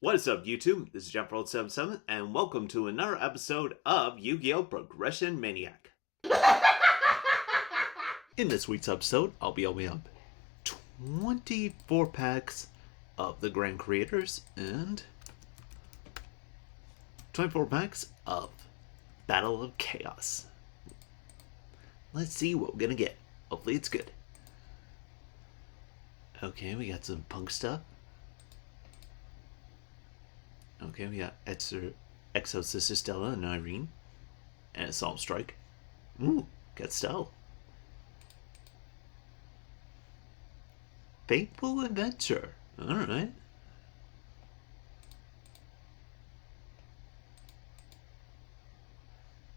What is up, YouTube? This is Jeff77, and welcome to another episode of Yu-Gi-Oh! Progression Maniac. In this week's episode, I'll be opening up 24 packs of the Grand Creators and 24 packs of Battle of Chaos. Let's see what we're gonna get. Hopefully it's good. Okay, we got some punk stuff. Okay, we got Exo Sister Stella and Irene. And Psalm Strike. Ooh, got Stella. Fateful Adventure. Alright.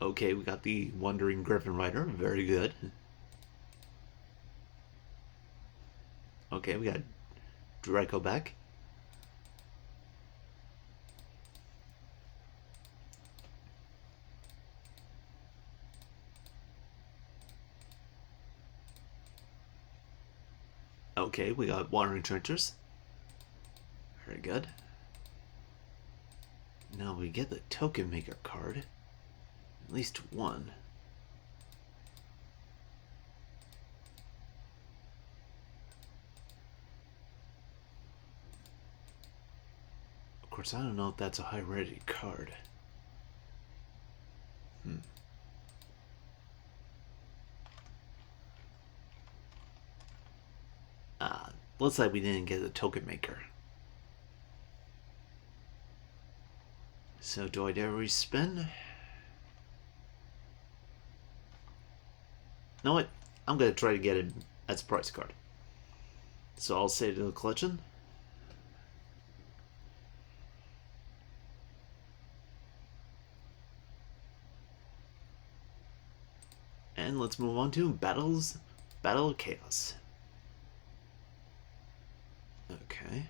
Okay, we got the Wandering Griffin Rider. Very good. Okay, we got Draco back. Okay, we got Wandering Trenchers. Very good. Now we get the Token Maker card. At least one. Of course, I don't know if that's a high rarity card. Looks like we didn't get the Token Maker. So do I dare respin? You know what? I'm gonna try to get it as a prize card. So I'll say to the collection. And let's move on to Battle of Chaos. Okay.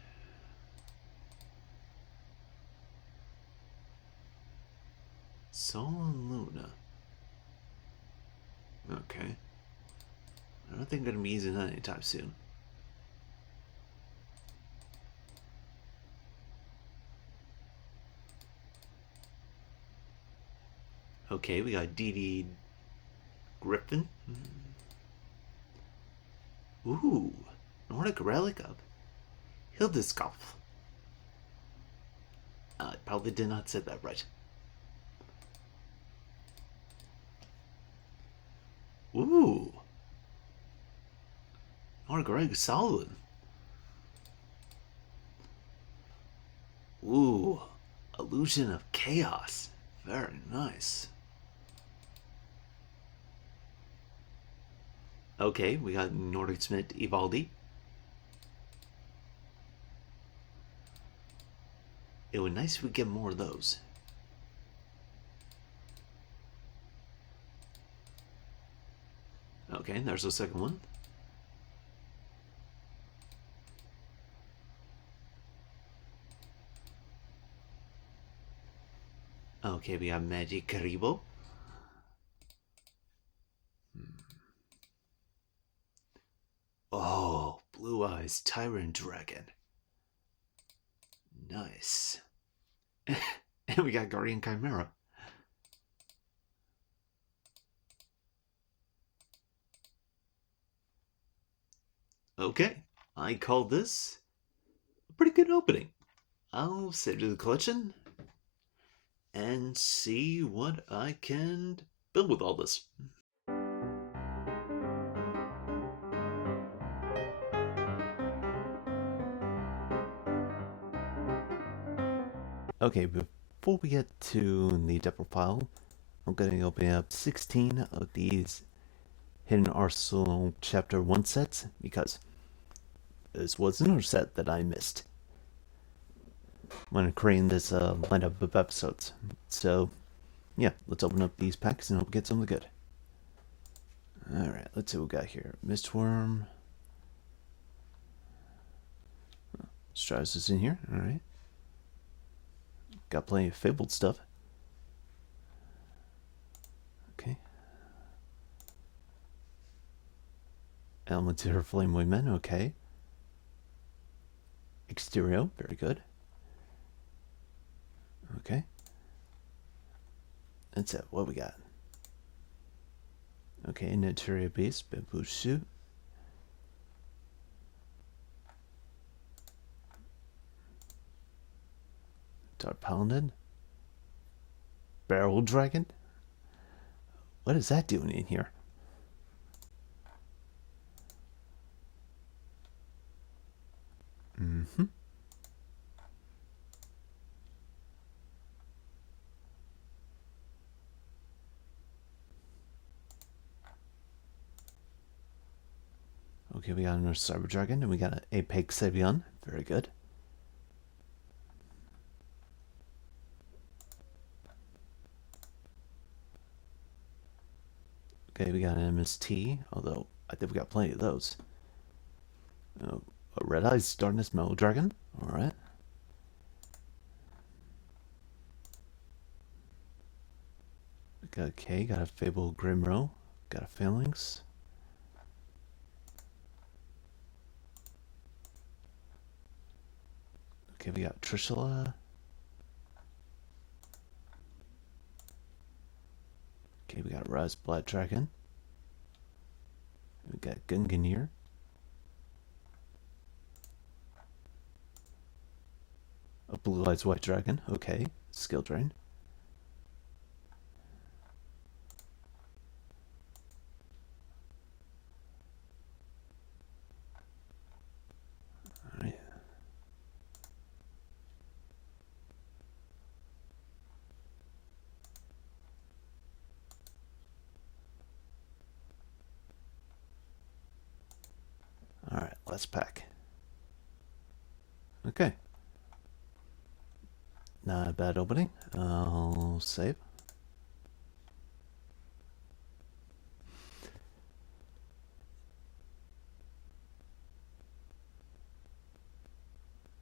Sol and Luna. Okay. I don't think I'm gonna be using that anytime soon. Okay, we got DD Griffin. Ooh, Nordic Relic of Hildiskolf. I probably did not say that right. Ooh, Nordic Relic Solid. Ooh, Illusion of Chaos. Very nice. Okay, we got Nordic Smith Evaldi. It would be nice if we get more of those. Okay, there's the second one. Okay, we got Magic Karibo. Oh, Blue Eyes Tyrant Dragon. Nice. And we got Guardian Chimera. Okay, I call this a pretty good opening. I'll save it to the collection and see what I can build with all this. Okay, before we get to the depth profile, I'm going to open up 16 of these Hidden Arsenal Chapter 1 sets because this was another set that I missed when creating this lineup of episodes. So, yeah, let's open up these packs and hope we get something good. Alright, let's see what we got here. Mistworm. Stratus is in here, alright. Got plenty of fabled stuff. Okay. Elemental Flame Men, okay. Exterio, very good. Okay. That's it. What we got? Okay, interior base, bamboo shoot. Dark Paladin. Barrel Dragon? What is that doing in here? Mm-hmm. Okay, we got another Cyber Dragon, and we got an Apex Savion. Very good. Okay, we got an MST, although I think we got plenty of those. A Red Eyes Darkness Metal Dragon. Alright. Got a K, got a Fable Grimrow, got a Phalanx. Okay, we got Trishula. Okay, we got Rise Black Dragon. We got Gunganir. A Blue Eyes White Dragon. Okay, Skill Drain. Alright. Alright, let's pack. Okay. Not a bad opening. I'll save.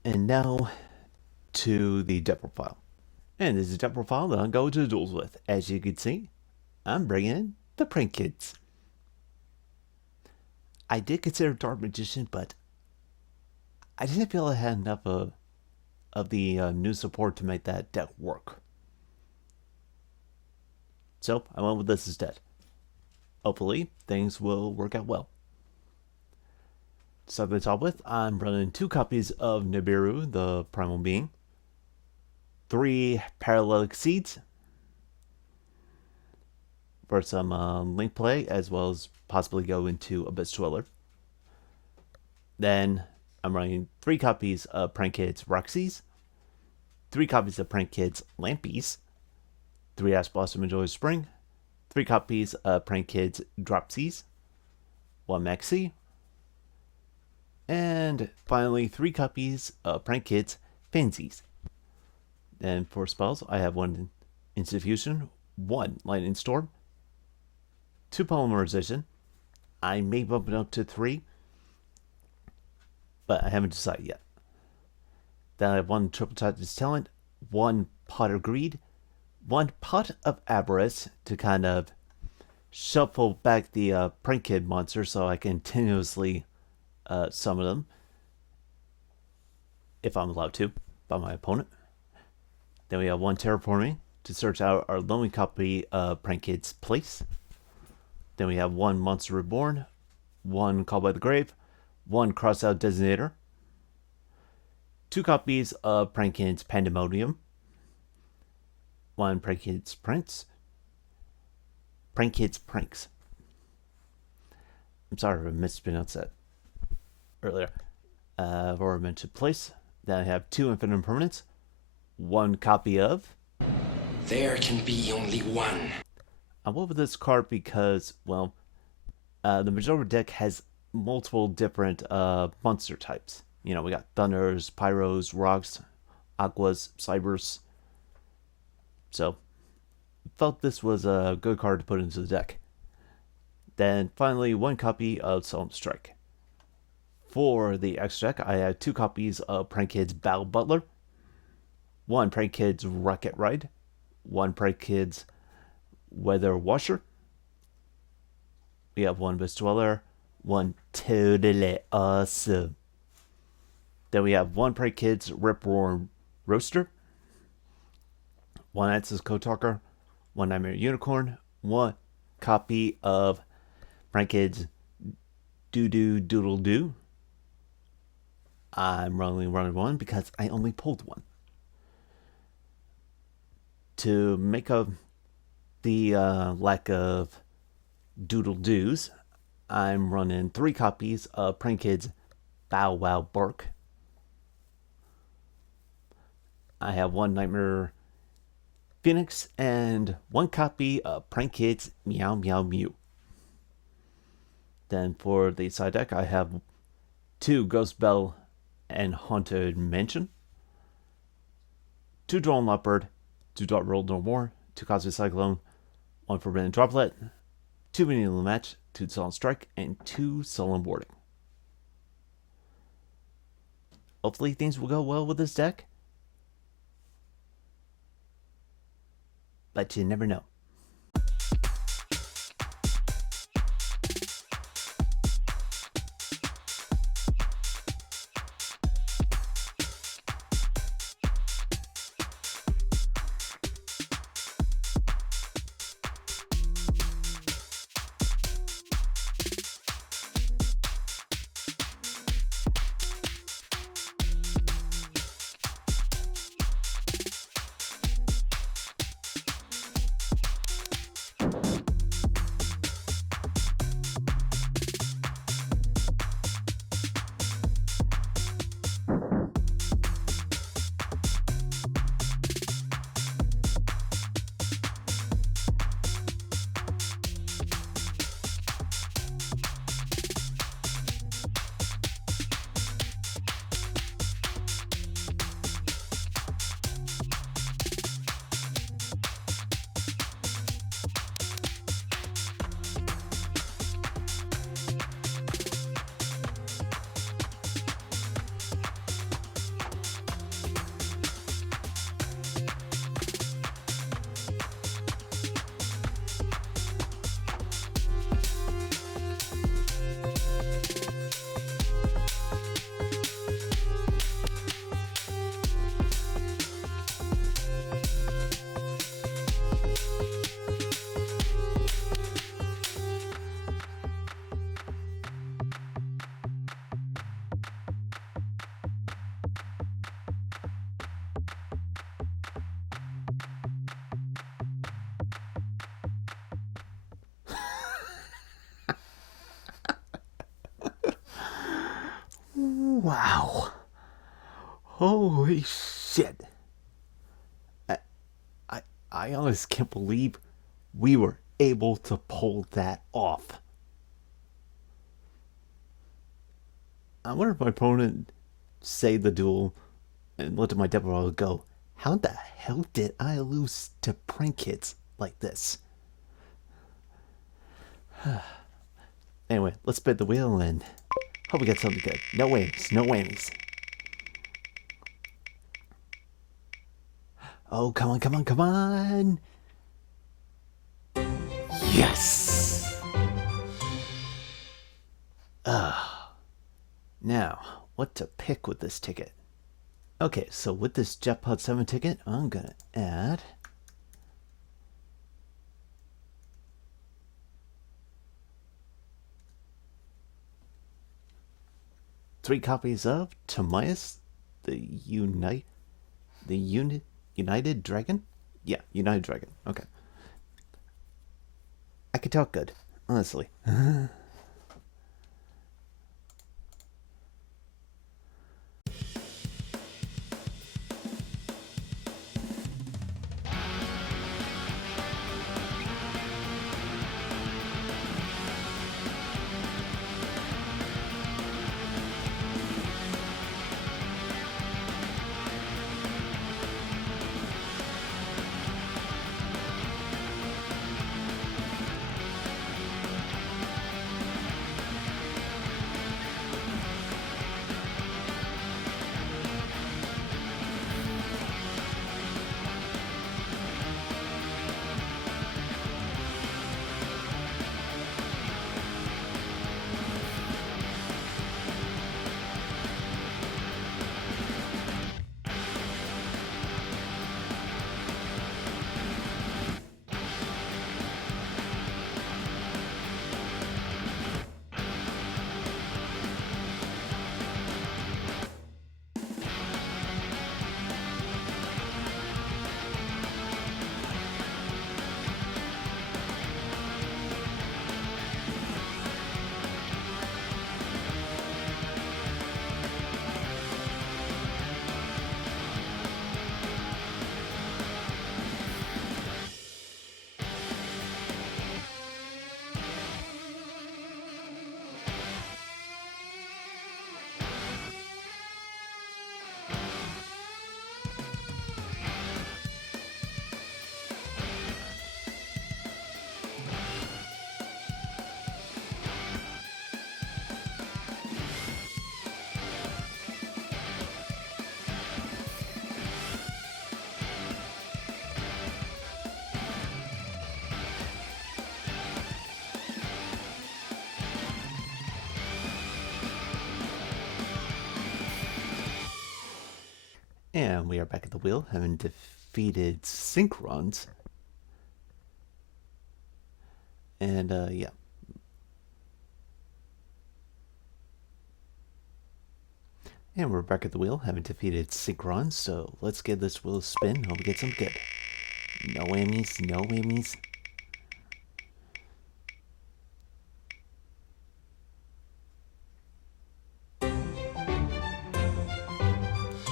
And now to the deck profile. And this is the deck profile that I'm going to duels with. As you can see, I'm bringing in the Prank Kids. I did consider Dark Magician, but I didn't feel I had enough of the new support to make that deck work. So I went with this instead. Hopefully, things will work out well. So to top with, I'm running 2 copies of Nibiru, the Primal Being, 3 Parallelic Seeds for some link play, as well as possibly go into Abyss Dweller. Then I'm running 3 copies of Prank Kids Roxy's, 3 copies of Prank Kids Lampies, 3 Ash Blossom Enjoy Spring, 3 copies of Prank Kids Dropsies, 1 Maxi, and finally 3 copies of Prank Kids Fancies. And for spells, I have 1 Instant Fusion, 1 Lightning Storm, 2 Polymerization. I may bump it up to 3, but I haven't decided yet. Then I have 1 Triple Titan's Talent, 1 Pot of Greed, 1 Pot of Avarice to kind of shuffle back the Prank Kid monster so I continuously summon them, if I'm allowed to, by my opponent. Then we have 1 Terraforming to search out our lonely copy of Prank Kid's place. Then we have 1 Monster Reborn, 1 Call by the Grave, 1 Crossout Designator, 2 copies of Prank Kid's Pandemonium, 1 Prank Kid's Pranks. I'm sorry if I mispronounced that earlier. I've already mentioned place. Then I have 2 Infinite Permanents, 1 copy of There can be only one. I went with this card because, well, the majority deck has multiple different monster types. You know, we got Thunders, Pyros, Rocks, Aquas, Cybers. So, felt this was a good card to put into the deck. Then finally, 1 copy of Solemn Strike. For the extra deck, I had 2 copies of Prank Kids Battle Butler, 1 Prank Kids Rocket Ride, 1 Prank Kids Weather Washer. We have 1 Abyss Dweller, 1 Totally Awesome. Then we have 1 Prank Kids Rip Roar Roaster, one Axis Code Talker, one Nightmare Unicorn, one copy of Frankid's Doo Doo Doodle Doo. I'm only running one because I only pulled one. To make up the lack of Doodle Doos, I'm running 3 copies of Prankid's Bow Wow Bark. I have one Nightmare Phoenix and 1 copy of Prankid's Meow Meow Mew. Then for the side deck, I have 2 Ghost Bell and Haunted Mansion, 2 Drone Leopard, 2 Dot Roll No More, 2 Cosmic Cyclone, 1 Forbidden Droplet, 2 Mini Match, 2 Sullen Strike, and 2 Sullen Boarding. Hopefully things will go well with this deck, but you never know. Wow. Holy shit. I honestly can't believe we were able to pull that off. I wonder if my opponent saved the duel and looked at my deck and go, how the hell did I lose to prank hits like this? Anyway, let's spin the wheel and hope we get something good. No whammies, no whammies. Oh, come on, come on, come on. Yes! Now, what to pick with this ticket? Okay, so with this Jetpod 7 ticket, I'm gonna add three copies of Timaeus, the United Dragon? Yeah, United Dragon. Okay. I can talk good, honestly. And we are back at the wheel, having defeated Synchrons. And, yeah. And we're back at the wheel, having defeated Synchrons, so let's get this wheel a spin. Hope we get some good. No whammies, no whammies.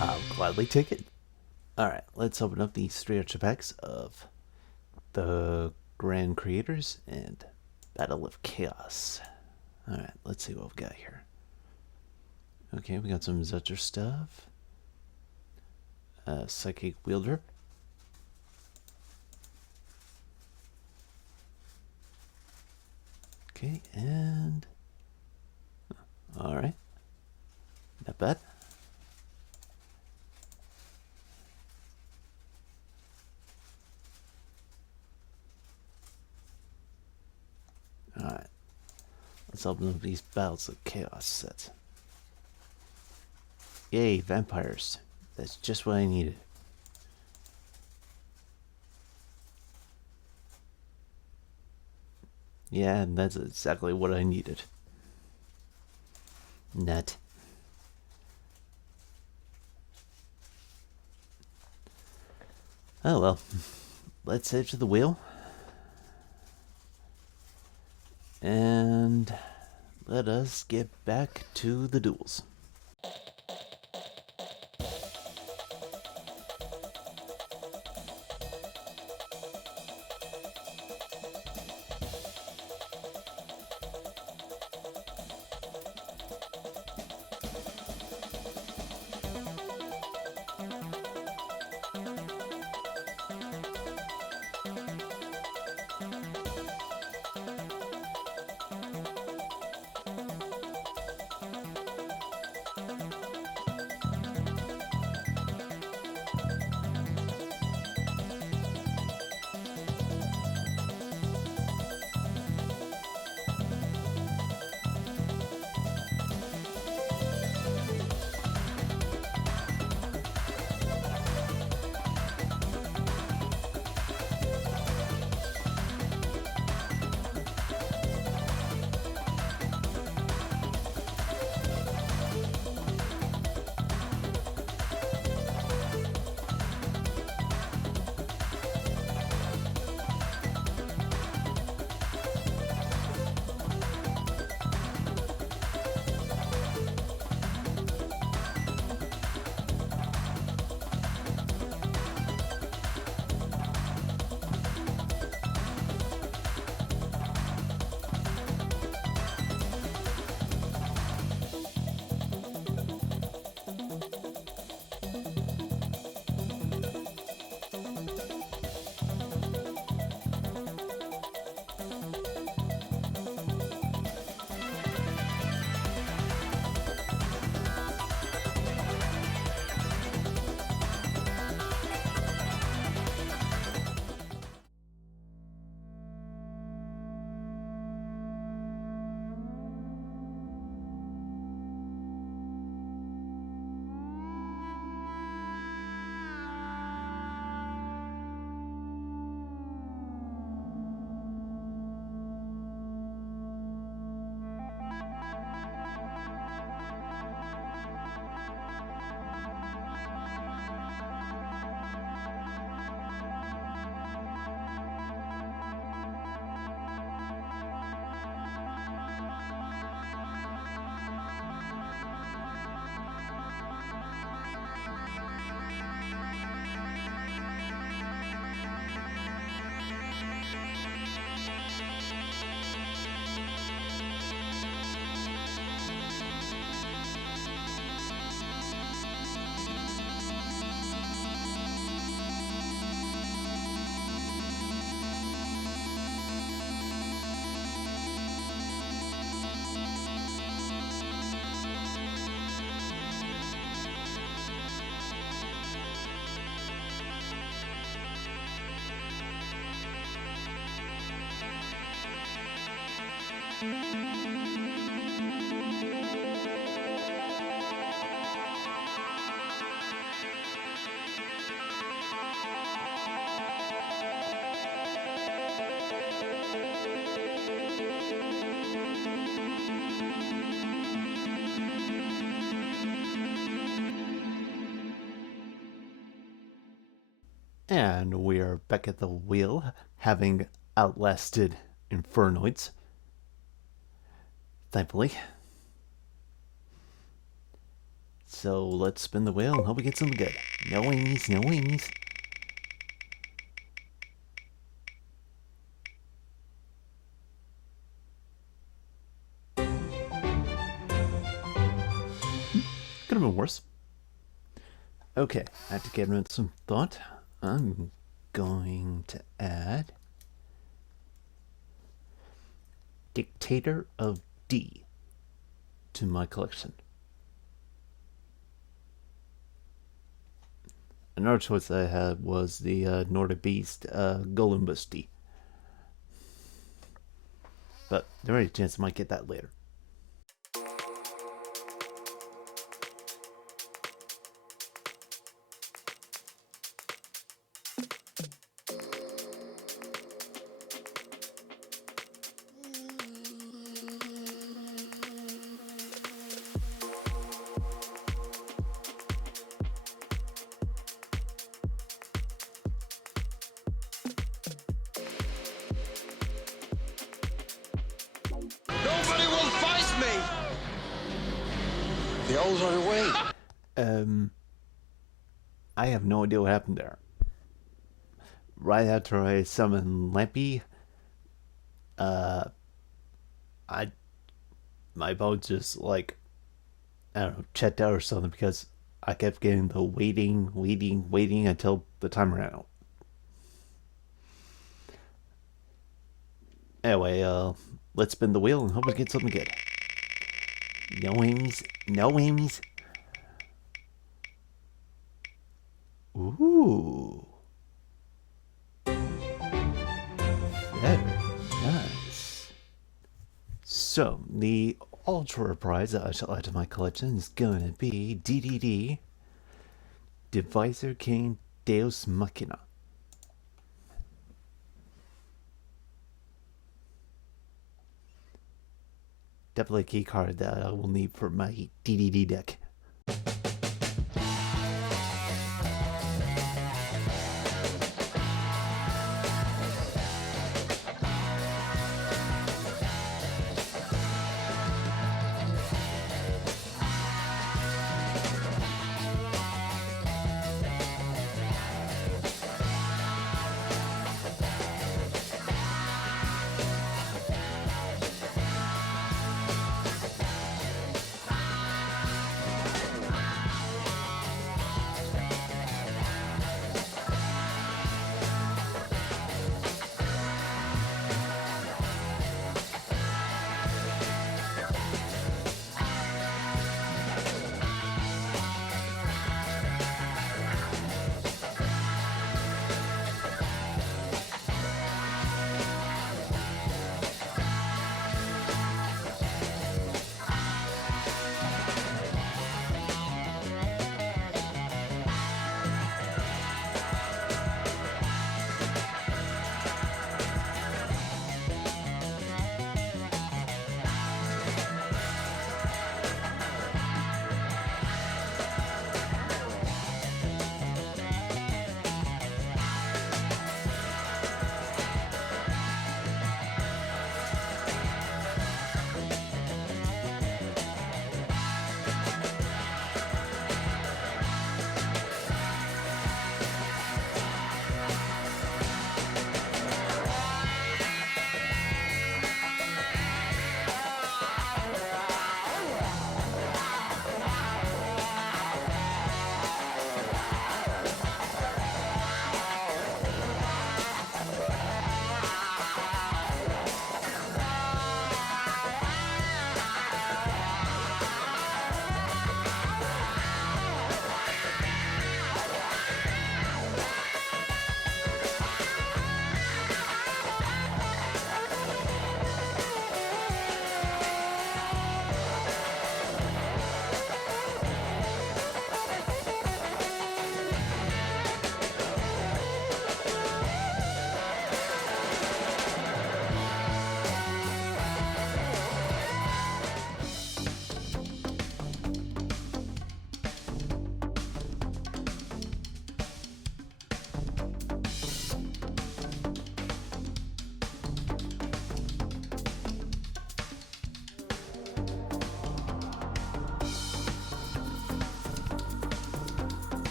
I'll gladly take it. Alright, let's open up these 3 extra packs of the Grand Creators and Battle of Chaos. Alright, let's see what we got here. Okay, we got some Zetcher stuff. Psychic Wielder. Okay, and... Alright. Not bad. Alright. Let's open up these Battles of Chaos sets. Yay, vampires. That's just what I needed. Yeah, and that's exactly what I needed. Nut. Oh well. Let's head to the wheel. And let us get back to the duels. And we are back at the wheel, having outlasted Infernoids. Thankfully. So let's spin the wheel and hope we get something good. No wings, no wings. Could have been worse. Okay, I have to give it some thought. I'm going to add Dictator of D to my collection. Another choice I had was the Nordic Beast Golumbus D. But there is a chance I might get that later. Nobody will fight me! The owls are away. I have no idea what happened there. Right after I summoned Lampy, I my boat just like I don't know, checked out or something because I kept getting the waiting until the time ran out. Anyway, let's spin the wheel and hope we get something good. No wings, no wings. Ooh. Very nice. So, the ultra prize that I shall add to my collection is going to be DDD Divisor King Deus Machina. Definitely a key card that I will need for my DDD deck.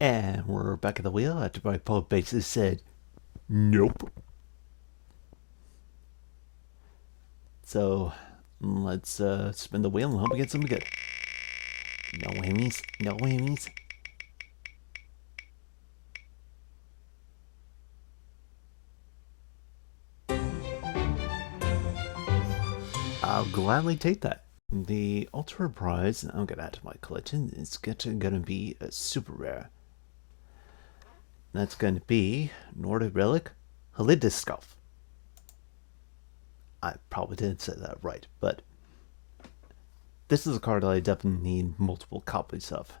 And we're back at the wheel after my opponent basically said, nope. So let's spin the wheel and hope we get something good. No whammies, no whammies. I'll gladly take that. The ultra prize I'm gonna add to my collection is gonna be a super rare. That's gonna be Nordic Relic Halidiscalf. I probably didn't say that right, but this is a card that I definitely need multiple copies of.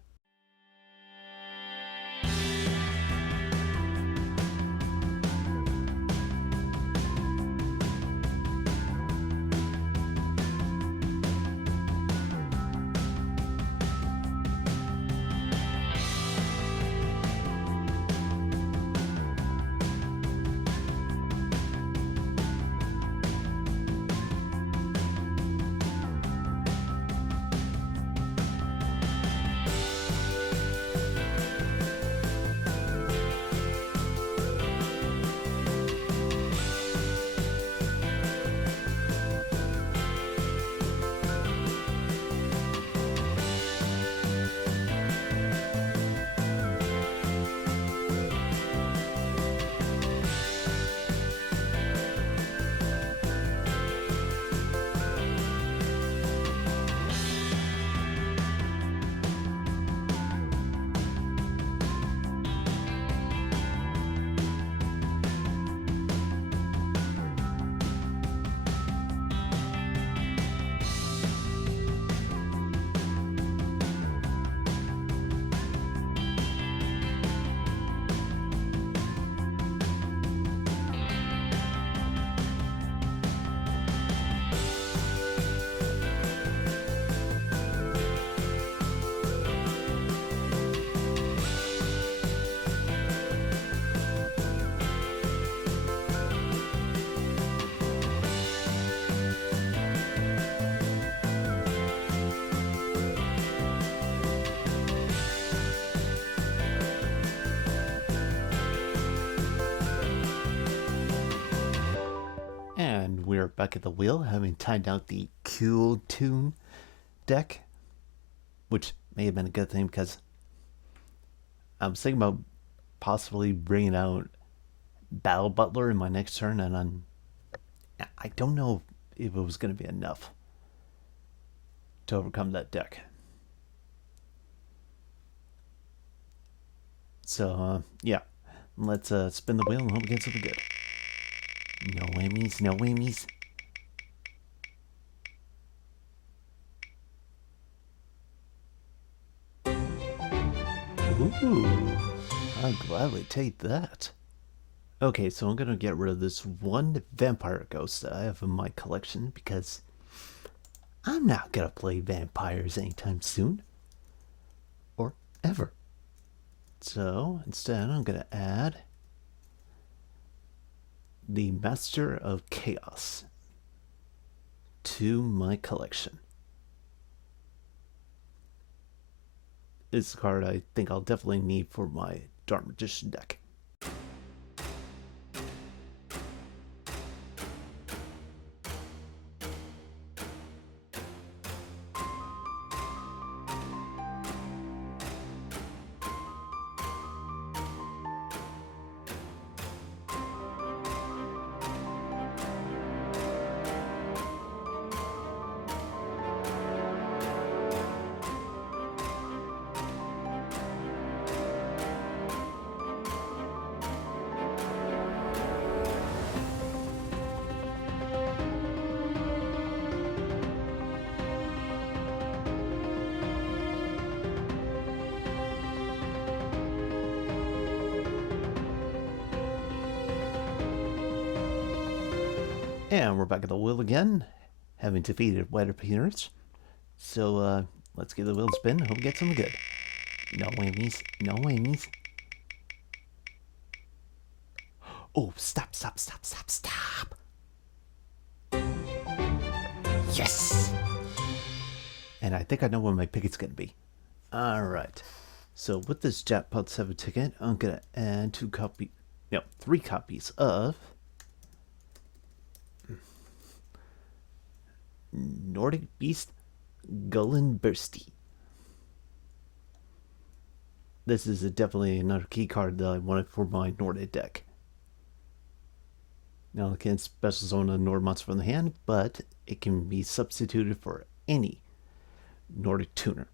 And we're back at the wheel, having timed out the Cool Tune deck, which may have been a good thing because I was thinking about possibly bringing out Battle Butler in my next turn, and I don't know if it was going to be enough to overcome that deck. So, yeah, let's spin the wheel and hope we get something good. No whammies, no whammies. Ooh, I'll gladly take that. Okay, so I'm gonna get rid of this one vampire ghost that I have in my collection because I'm not gonna play vampires anytime soon. Or ever. So instead, I'm gonna add the Master of Chaos to my collection. This card I think I'll definitely need for my Dark Magician deck. And we're back at the wheel again, having defeated White Appearance. So let's give the wheel a spin. Hope we get something good. No whammies, no whammies. Oh, stop, stop, stop, stop, stop. Yes! And I think I know what my pick is going to be. Alright. So with this Jackpot 7 ticket, I'm gonna add 3 copies of Nordic Beast Gullenbursty. This is definitely another key card that I wanted for my Nordic deck. Now it can special zone a Nord monster from the hand, but it can be substituted for any Nordic tuner.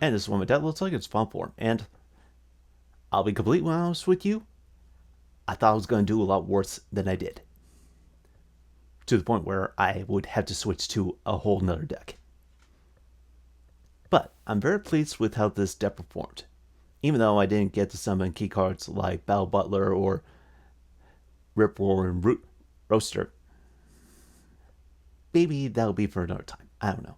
And this is what my deck looks like in spawn form. And I'll be completely honest with you, I thought I was going to do a lot worse than I did. To the point where I would have to switch to a whole nother deck. But I'm very pleased with how this deck performed. Even though I didn't get to summon key cards like Battle Butler or Rip Roar and Roaster. Maybe that'll be for another time. I don't know.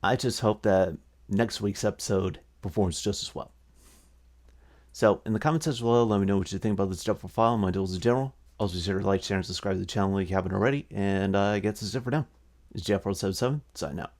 I just hope that next week's episode performs just as well. So, in the comments as well, let me know what you think about this deck profile and my duels in general. Also, be sure to like, share, and subscribe to the channel if you haven't already. And I guess that's it for now. It's Jeff477, signing out.